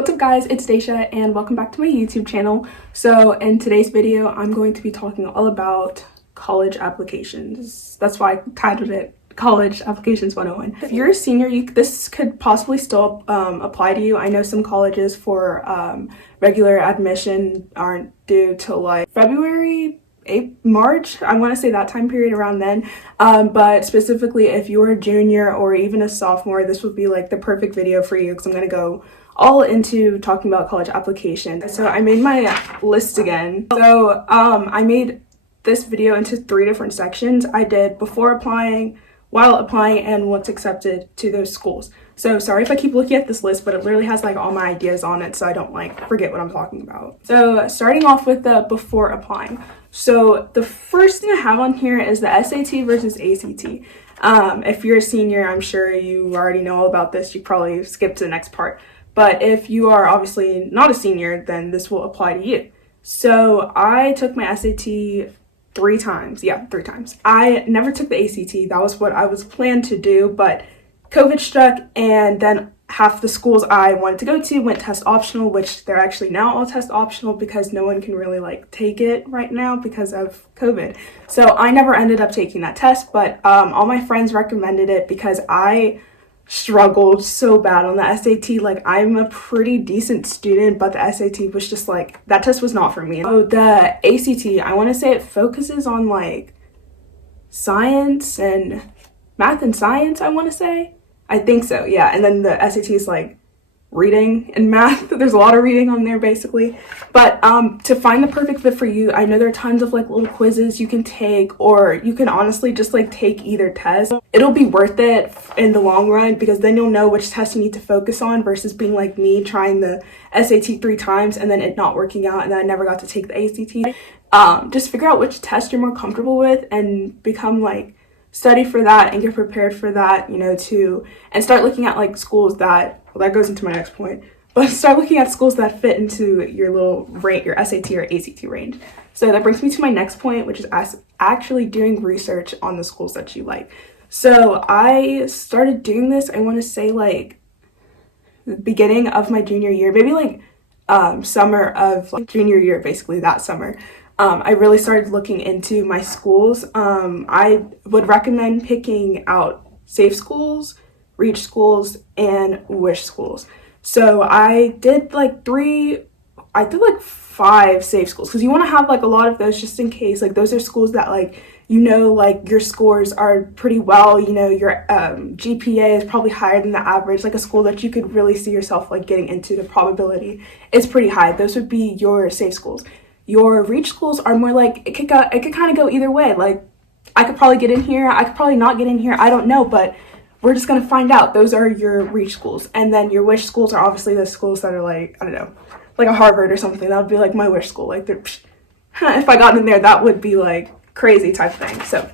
What's up guys, it's Daisha and welcome back to my YouTube channel. So in today's video, I'm going to be talking all about college applications. That's why I titled it College Applications 101. If you're a senior, this could possibly still apply to you. I know some colleges for regular admission aren't due till like February, March, I want to say that time period around then, but specifically if you're a junior or even a sophomore, this would be like the perfect video for you because I'm going to go all into talking about college application. So I made my list again. So I made this video into 3 different sections. I did before applying, while applying, and what's accepted to those schools. So sorry if I keep looking at this list, but it literally has like all my ideas on it so I don't like forget what I'm talking about. So starting off with the before applying. So the first thing I have on here is the SAT versus ACT. If you're a senior, I'm sure you already know all about this. You probably skipped to the next part. But if you are obviously not a senior, then this will apply to you. So I took my SAT 3 times. Yeah, 3 times. I never took the ACT. That was what I was planned to do, but COVID struck, and then half the schools I wanted to go to went test optional, which they're actually now all test optional because no one can really like take it right now because of COVID. So I never ended up taking that test, but all my friends recommended it because I struggled so bad on the SAT. Like, I'm a pretty decent student, but the SAT was just like, that test was not for me. Oh, the ACT, I want to say it focuses on like science and math and science, I want to say. I think so, yeah. And then the SAT is like reading and math. There's a lot of reading on there basically. But to find the perfect fit for you, I know there are tons of like little quizzes you can take, or you can honestly just like take either test. It'll be worth it in the long run because then you'll know which test you need to focus on versus being like me trying the SAT 3 times and then it not working out and then I never got to take the ACT. Just figure out which test you're more comfortable with and become like study for that and get prepared for that, you know, and start looking at like schools that, well, that goes into my next point, but start looking at schools that fit into your little rate, your SAT or ACT range. So that brings me to my next point, which is actually doing research on the schools that you like. So I started doing this, I want to say like the beginning of my junior year, maybe like summer of like junior year, basically that summer. I really started looking into my schools. I would recommend picking out safe schools, reach schools, and wish schools. So I did like 5 safe schools because you want to have like a lot of those just in case. Like, those are schools that like, you know, like your scores are pretty well, you know, your GPA is probably higher than the average, like a school that you could really see yourself like getting into. The probability is pretty high. Those would be your safe schools. Your reach schools are more like, it could kind of go either way. Like, I could probably get in here, I could probably not get in here, I don't know, but we're just gonna find out. Those are your reach schools. And then your wish schools are obviously the schools that are like, I don't know, like a Harvard or something. That would be like my wish school. Like, if I got in there, that would be like crazy type thing. So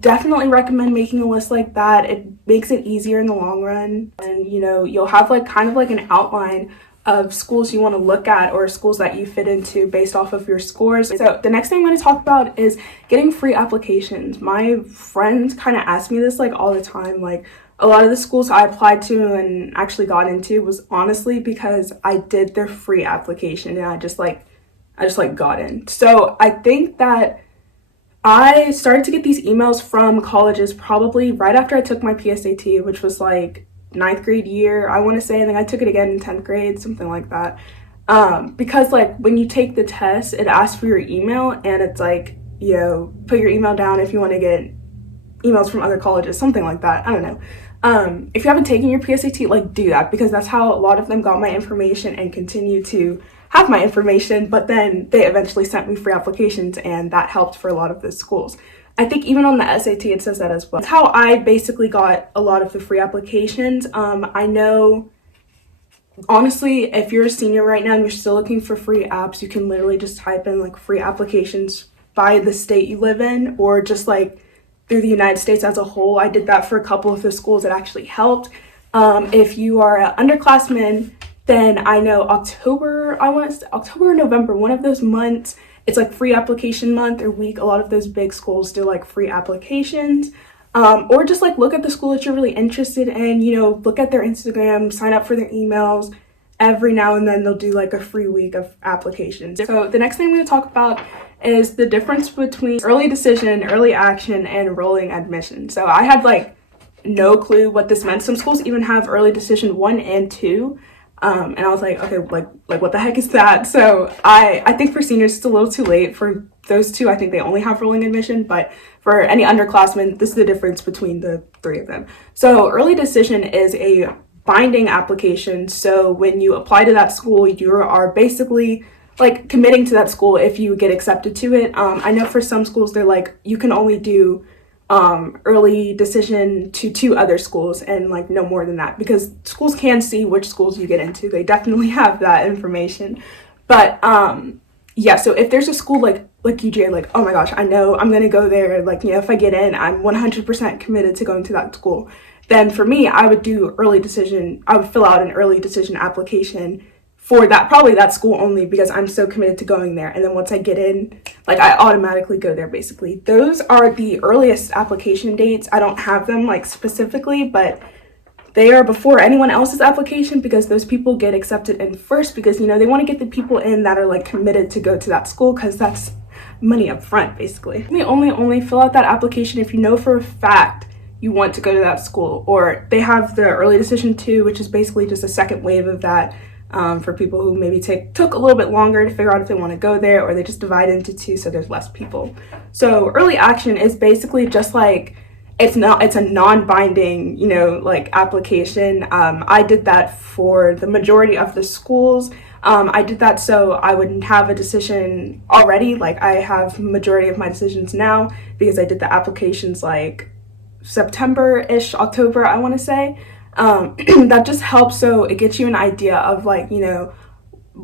definitely recommend making a list like that. It makes it easier in the long run, and you know, you'll have like kind of like an outline of schools you want to look at or schools that you fit into based off of your scores. So the next thing I'm going to talk about is getting free applications. My friends kind of ask me this like all the time. Like, a lot of the schools I applied to and actually got into was honestly because I did their free application and I just got in. So I think that I started to get these emails from colleges probably right after I took my PSAT, which was like 9th grade year, I want to say. I think I took it again in 10th grade, something like that. Because like when you take the test, it asks for your email and it's like, you know, put your email down if you want to get emails from other colleges, something like that. I don't know. If you haven't taken your PSAT, like, do that because that's how a lot of them got my information and continue to have my information. But then they eventually sent me free applications and that helped for a lot of those schools. I think even on the SAT, it says that as well. That's how I basically got a lot of the free applications. I know, honestly, if you're a senior right now and you're still looking for free apps, you can literally just type in like free applications by the state you live in or just like through the United States as a whole. I did that for a couple of the schools. It actually helped. If you are an underclassman, then I know October or November, one of those months, it's like free application month or week. A lot of those big schools do like free applications. Or just like look at the school that you're really interested in, you know, look at their Instagram, sign up for their emails, every now and then they'll do like a free week of applications. So the next thing I'm going to talk about is the difference between early decision, early action, and rolling admission. So I had like no clue what this meant. Some schools even have early decision 1 and 2. And I was like, okay, like what the heck is that? So I think for seniors it's a little too late. For those two, I think they only have rolling admission, but for any underclassmen, this is the difference between the three of them. So early decision is a binding application. So when you apply to that school, you are basically like committing to that school if you get accepted to it. I know for some schools they're like, you can only do early decision to 2 other schools and like no more than that, because schools can see which schools you get into. They definitely have that information. But yeah, so if there's a school like UGA, like, oh my gosh, I know I'm gonna go there, like, you know, if I get in, I'm 100% committed to going to that school, then for me, I would do early decision. I would fill out an early decision application for that, probably that school only, because I'm so committed to going there. And then once I get in, like, I automatically go there basically. Those are the earliest application dates. I don't have them like specifically, but they are before anyone else's application, because those people get accepted in first, because, you know, they want to get the people in that are like committed to go to that school, because that's money up front basically. You only fill out that application if you know for a fact you want to go to that school, or they have the early decision 2, which is basically just a second wave of that. For people who maybe took a little bit longer to figure out if they want to go there, or they just divide into 2 so there's less people. So early action is basically just like, it's a non-binding, you know, like application. I did that for the majority of the schools. I did that so I wouldn't have a decision already. Like, I have majority of my decisions now because I did the applications like September-ish, October, I want to say. That just helps, so it gets you an idea of like, you know,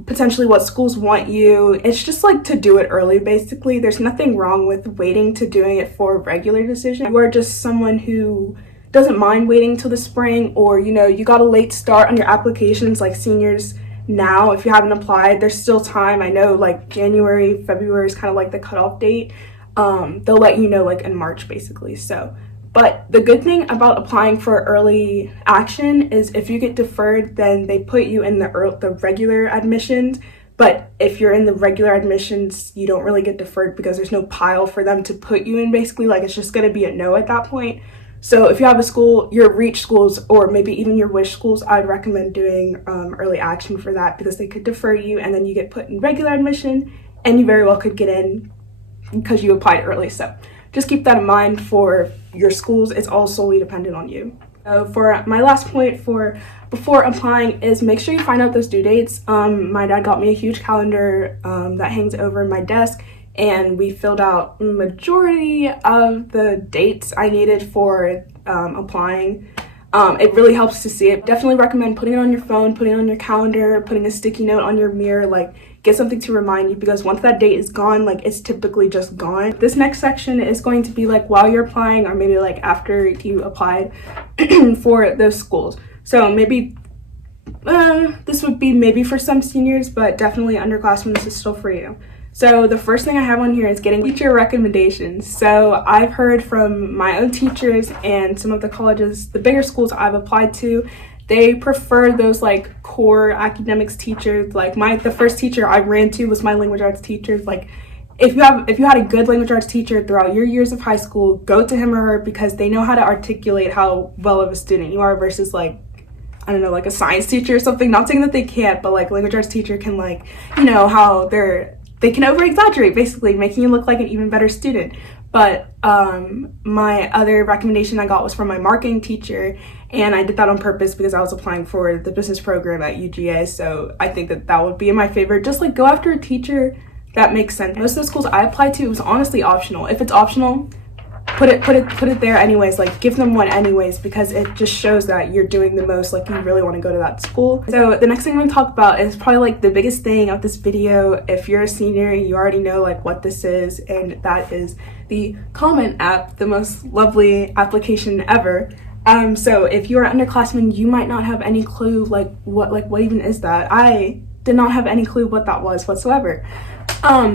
potentially what schools want you. It's just like to do it early basically. There's nothing wrong with waiting to doing it for regular decision. You are just someone who doesn't mind waiting till the spring, or, you know, you got a late start on your applications like seniors now. If you haven't applied, there's still time. I know like January, February is kind of like the cutoff date. They'll let you know like in March basically. So, but the good thing about applying for early action is if you get deferred, then they put you in the regular admissions. But if you're in the regular admissions, you don't really get deferred because there's no pile for them to put you in basically. Like, it's just going to be a no at that point. So if you have a school, your reach schools, or maybe even your wish schools, I'd recommend doing early action for that, because they could defer you and then you get put in regular admission, and you very well could get in because you applied early. So just keep that in mind for your schools. It's all solely dependent on you. For my last point for before applying is make sure you find out those due dates. My dad got me a huge calendar that hangs over my desk, and we filled out majority of the dates I needed for applying. It really helps to see it. Definitely recommend putting it on your phone, putting it on your calendar, putting a sticky note on your mirror, like get something to remind you, because once that date is gone, like it's typically just gone. This next section is going to be like while you're applying, or maybe like after you applied for those schools. So maybe this would be maybe for some seniors, but definitely underclassmen, this is still for you. So the first thing I have on here is getting teacher recommendations. So I've heard from my own teachers and some of the colleges, the bigger schools I've applied to, they prefer those like core academics teachers. Like the first teacher I ran to was my language arts teacher. Like if you had a good language arts teacher throughout your years of high school, go to him or her, because they know how to articulate how well of a student you are, versus like, I don't know, like a science teacher or something. Not saying that they can't, but like language arts teacher can, like, you know, how they can over exaggerate basically, making you look like an even better student. But my other recommendation I got was from my marketing teacher, and I did that on purpose because I was applying for the business program at UGA. So I think that would be my favorite. Just like go after a teacher that makes sense. Most of the schools I applied to, it was honestly optional. If it's optional, put it there anyways. Like give them one anyways, because it just shows that you're doing the most, like you really want to go to that school. So the next thing I'm going to talk about is probably like the biggest thing of this video. If you're a senior, you already know like what this is, and that is the Comment app, the most lovely application ever. So if you're an underclassman, you might not have any clue like what even is that. I did not have any clue what that was whatsoever.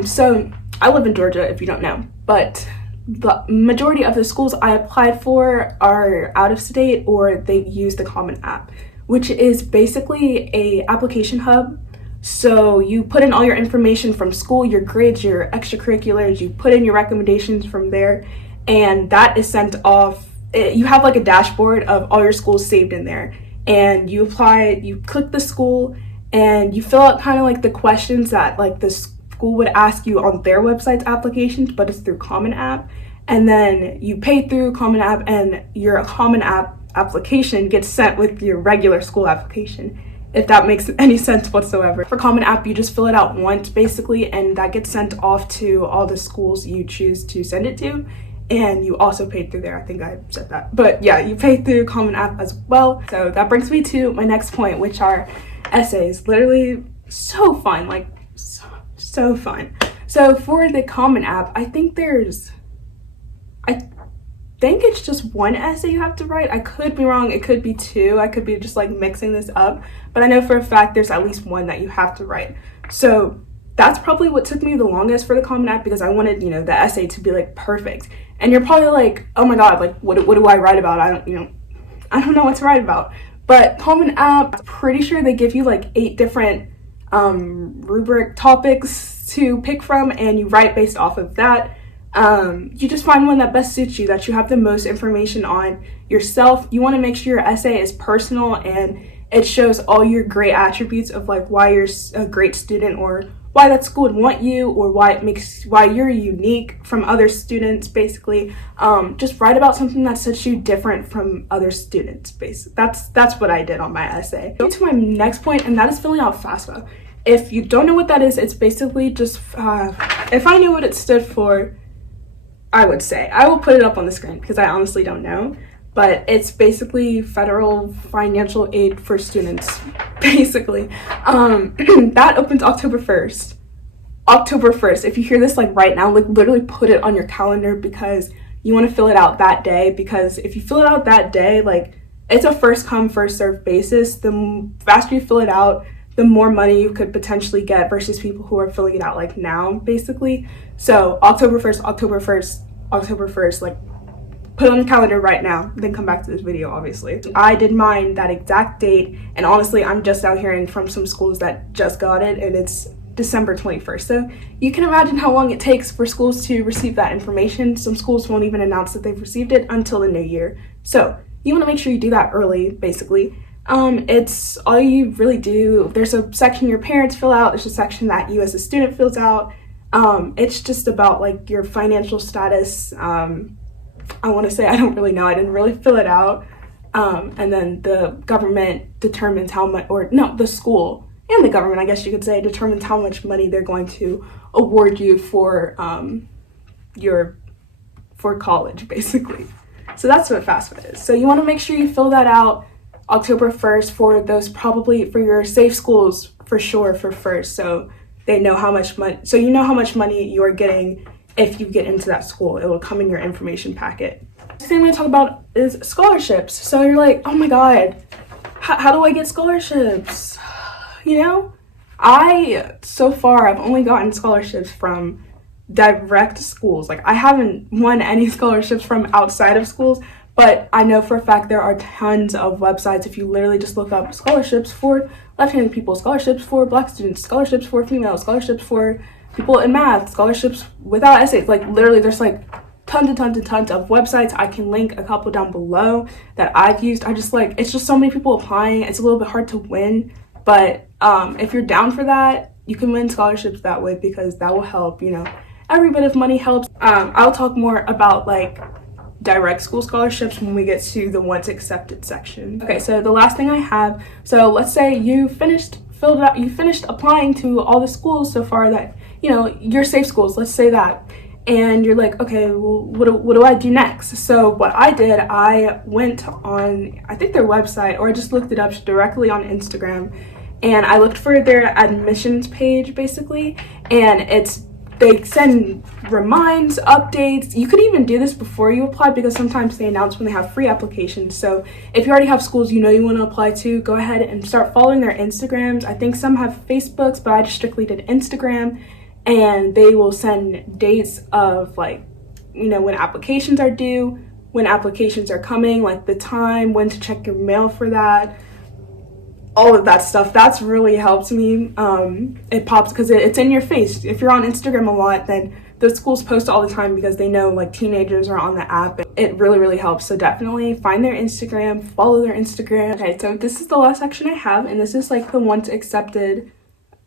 So I live in Georgia, if you don't know, but the majority of the schools I applied for are out of state, or they use the Comment app, which is basically a application hub. So you put in all your information from school, your grades, your extracurriculars, you put in your recommendations from there, and that is sent off. You have like a dashboard of all your schools saved in there, and you apply, you click the school, and you fill out kind of like the questions that like the school would ask you on their website's applications, but it's through Common App. And then you pay through Common App, and your Common App application gets sent with your regular school application, if that makes any sense whatsoever. For Common App, you just fill it out once basically, and that gets sent off to all the schools you choose to send it to. And you also pay through there. I think I said that, but yeah, you pay through Common App as well. So that brings me to my next point, which are essays. Literally so fun, like so fun. So for the Common App, I think it's just one essay you have to write. I could be wrong, it could be two, I could be just like mixing this up, but I know for a fact there's at least one that you have to write. So that's probably what took me the longest for the Common App, because I wanted, you know, the essay to be like perfect. And you're probably like, oh my god, like what do I write about? I don't know what to write about. But Common App, pretty sure they give you like 8 different rubric topics to pick from, and you write based off of that. You just find one that best suits you, that you have the most information on yourself. You want to make sure your essay is personal and it shows all your great attributes of like why you're a great student, or why that school would want you, or why you're unique from other students basically. Just write about something that sets you different from other students basically. That's what I did on my essay. Go to my next point, and that is filling out FAFSA. If you don't know what that is, it's basically just if I knew what it stood for, I would say. I will put it up on the screen because I honestly don't know, but it's basically federal financial aid for students, basically. That opens October 1st. October 1st. If you hear this like right now, like literally put it on your calendar, because you want to fill it out that day, because if you fill it out that day, like it's a first come, first served basis. The faster you fill it out, the more money you could potentially get versus people who are filling it out like now, basically. So October 1st, like put it on the calendar right now, then come back to this video, obviously. I did mine that exact date, and honestly, I'm just now hearing from some schools that just got it, and it's December 21st. So you can imagine how long it takes for schools to receive that information. Some schools won't even announce that they've received it until the new year. So you want to make sure you do that early, basically. It's all you really do. There's a section your parents fill out, there's a section that you as a student fills out. It's just about like your financial status. I want to say, I don't really know, I didn't really fill it out. And then the government determines how much, or no, the school and the government, I guess you could say, determines how much money they're going to award you for college, basically. So that's what FAFSA is. So you want to make sure you fill that out October 1st for those, probably for your safe schools for sure, for first, so they know how much money, so you know how much money you're getting if you get into that school. It will come in your information packet. The thing I'm going to talk about is scholarships. So you're like, oh my god, how do I get scholarships? You know, so far I've only gotten scholarships from direct schools. Like I haven't won any scholarships from outside of schools. But I know for a fact there are tons of websites. If you literally just look up scholarships for left-handed people, scholarships for black students, scholarships for females, scholarships for people in math, scholarships without essays, like literally there's like tons of websites. I can link a couple down below that I've used. It's just so many people applying. It's a little bit hard to win, but if you're down for that, you can win scholarships that way, because that will help, you know. Every bit of money helps. I'll talk more about like direct school scholarships when we get to the once accepted section. Okay, so the last thing I have, so let's say you finished applying to all the schools so far that, you know, your safe schools, let's say that, and you're like, okay, well, what do I do next? So what I did, I went on, I think their website, or I just looked it up directly on Instagram, and I looked for their admissions page basically, and they send reminds, updates. You could even do this before you apply, because sometimes they announce when they have free applications. So if you already have schools you know you want to apply to, go ahead and start following their Instagrams. I think some have Facebooks, but I just strictly did Instagram. And they will send dates of, like, you know, when applications are due, when applications are coming, like the time, when to check your mail for that. all of that stuff. That's really helped me. It pops because it's in your face. If you're on Instagram a lot, then the schools post all the time because they know like teenagers are on the app. It really helps. So definitely find their Instagram, follow their Instagram. Okay, so this is the last section I have, and this is like the once accepted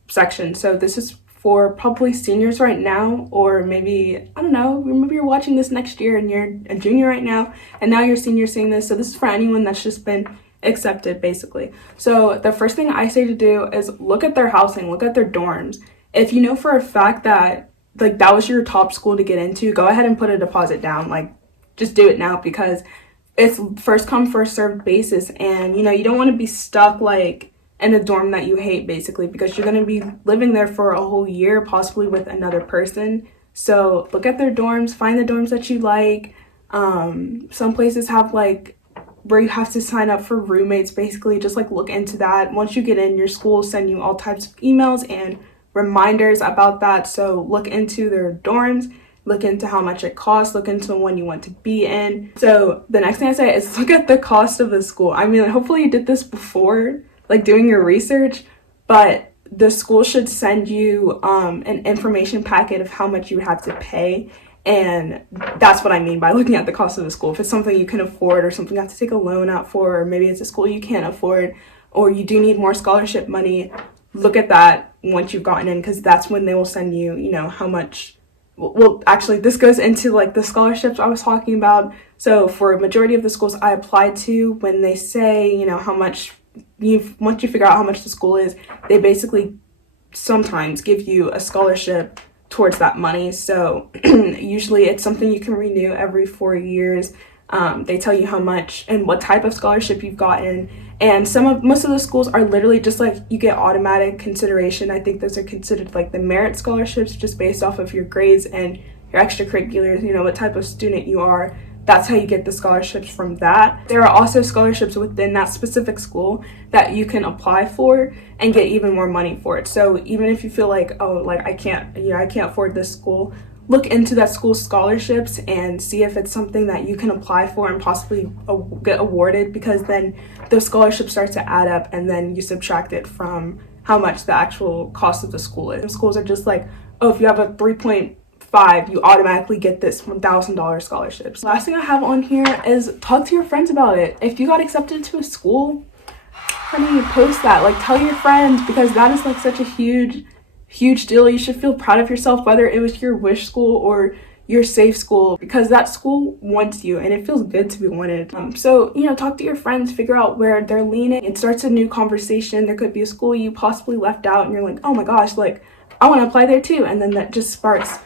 section. So this is for probably seniors right now, or maybe, I don't know, maybe you're watching this next year and you're a junior right now and now you're senior seeing this. So this is for anyone that's just been accepted, basically. So the first thing I say to do is look at their housing, look at their dorms. If you know for a fact that like that was your top school to get into, go ahead and put a deposit down. Like, just do it now, because it's first come first served basis, and you know, you don't want to be stuck like in a dorm that you hate, basically, because you're going to be living there for a whole year, possibly with another person. So look at their dorms, find the dorms that you like. Some places have like where you have to sign up for roommates, basically. Just like look into that. Once you get in, your school will send you all types of emails and reminders about that. So look into their dorms, look into how much it costs, look into the one you want to be in. So the next thing I say is look at the cost of the school. I mean, hopefully you did this before, like doing your research, but the school should send you an information packet of how much you have to pay. And that's what I mean by looking at the cost of the school. If it's something you can afford, or something you have to take a loan out for, or maybe it's a school you can't afford, or you do need more scholarship money, look at that once you've gotten in, because that's when they will send you, you know, how much. Well, actually, this goes into like the scholarships I was talking about. So for a majority of the schools I applied to, when they say, you know, how much once you figure out how much the school is, they basically sometimes give you a scholarship towards that money. So usually it's something you can renew every 4 years. They tell you how much and what type of scholarship you've gotten. And most of the schools are literally just like you get automatic consideration. I think those are considered like the merit scholarships, just based off of your grades and your extracurriculars, you know, what type of student you are. That's how you get the scholarships from that. There are also scholarships within that specific school that you can apply for and get even more money for it. So even if you feel like, oh, like I can't afford this school, look into that school's scholarships and see if it's something that you can apply for and possibly get awarded, because then those scholarships start to add up and then you subtract it from how much the actual cost of the school is. Schools are just like, oh, if you have a 3.5, you automatically get this $1,000 scholarships. Last thing I have on here is talk to your friends about it. If you got accepted to a school, honey, post that. Like, tell your friends, because that is like such a huge deal. You should feel proud of yourself, whether it was your wish school or your safe school, because that school wants you and it feels good to be wanted. So, you know, talk to your friends, figure out where they're leaning. It starts a new conversation. There could be a school you possibly left out and you're like, oh my gosh, like I want to apply there too. And then that just sparks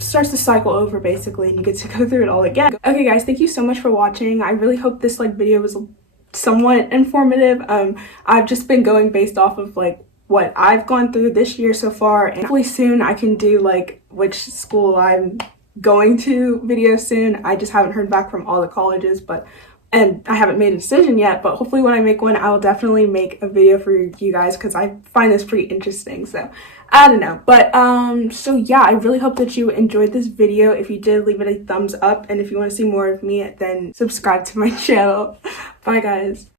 starts the cycle over, basically, and you get to go through it all again. Okay guys, thank you so much for watching. I really hope this like video was somewhat informative. I've just been going based off of like what I've gone through this year so far, and hopefully soon I can do like which school I'm going to video soon. I just haven't heard back from all the colleges, and I haven't made a decision yet, but hopefully when I make one, I will definitely make a video for you guys, because I find this pretty interesting. So I don't know, but so yeah, I really hope that you enjoyed this video. If you did, leave it a thumbs up, and if you want to see more of me, then subscribe to my channel. Bye guys.